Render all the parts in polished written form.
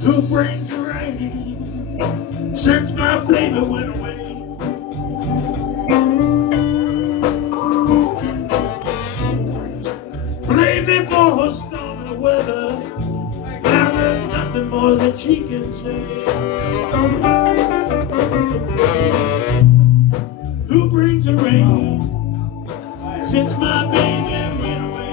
Who brings the rain since my baby went away? Blame me for her stormy weather. Now there's nothing more that she can say. Who brings the rain since my baby went away?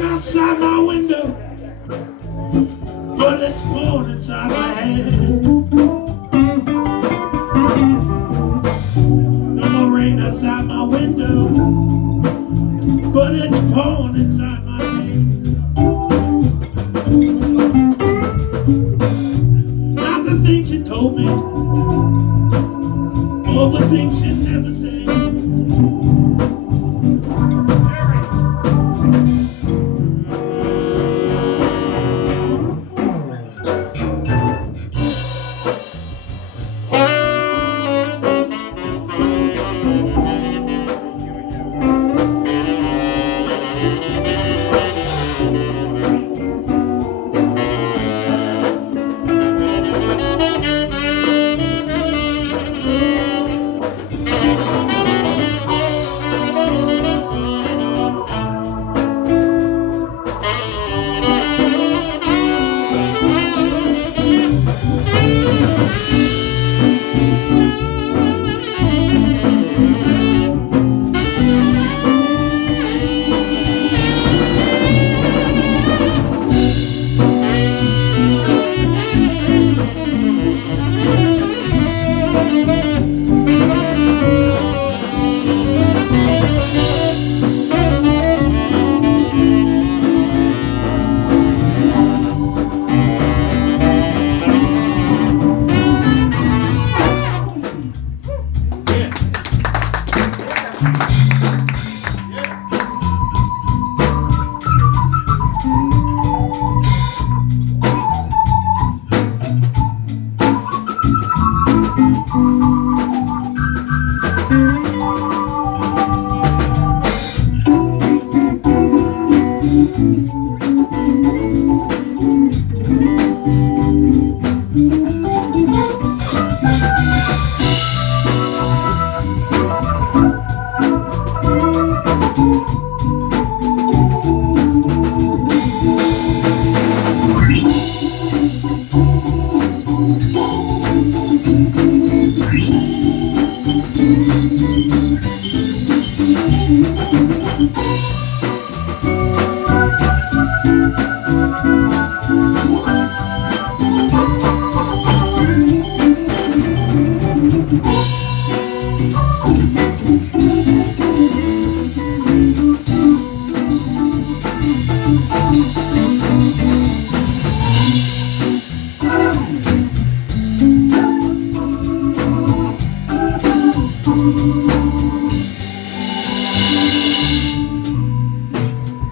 Outside my window, but it's pouring inside my head. No more rain outside my window, but it's pouring inside my head. Now the things you told me, all the things you never said.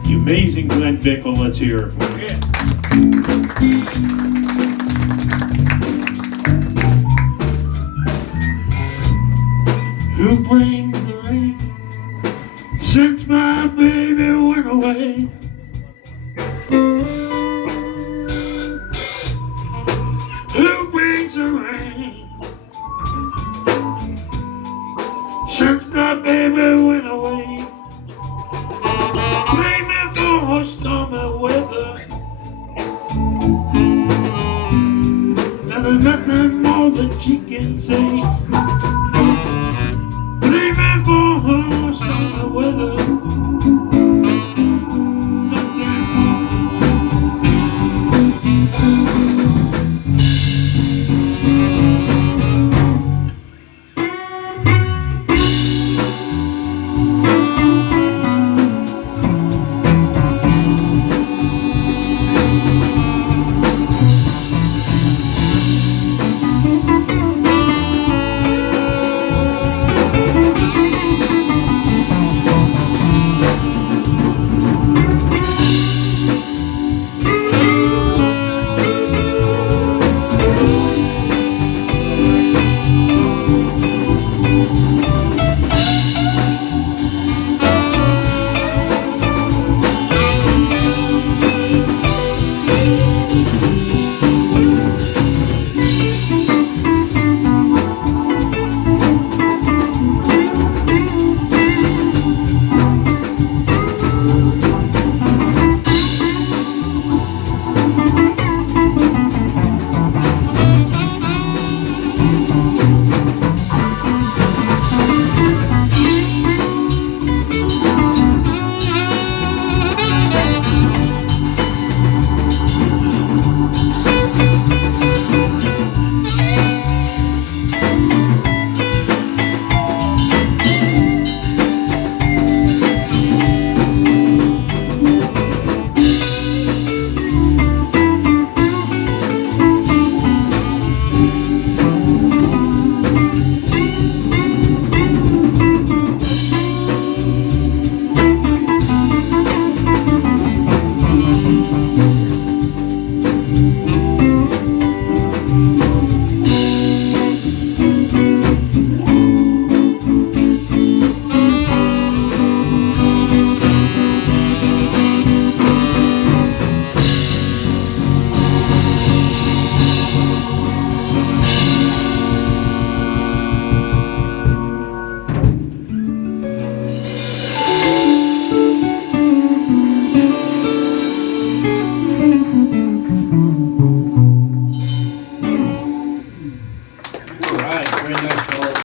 The amazing Glenn Bickle, let's hear it for him. Yeah. Who brings the rain since my baby went away? there's nothing more that she can say. Blame me for her summer weather.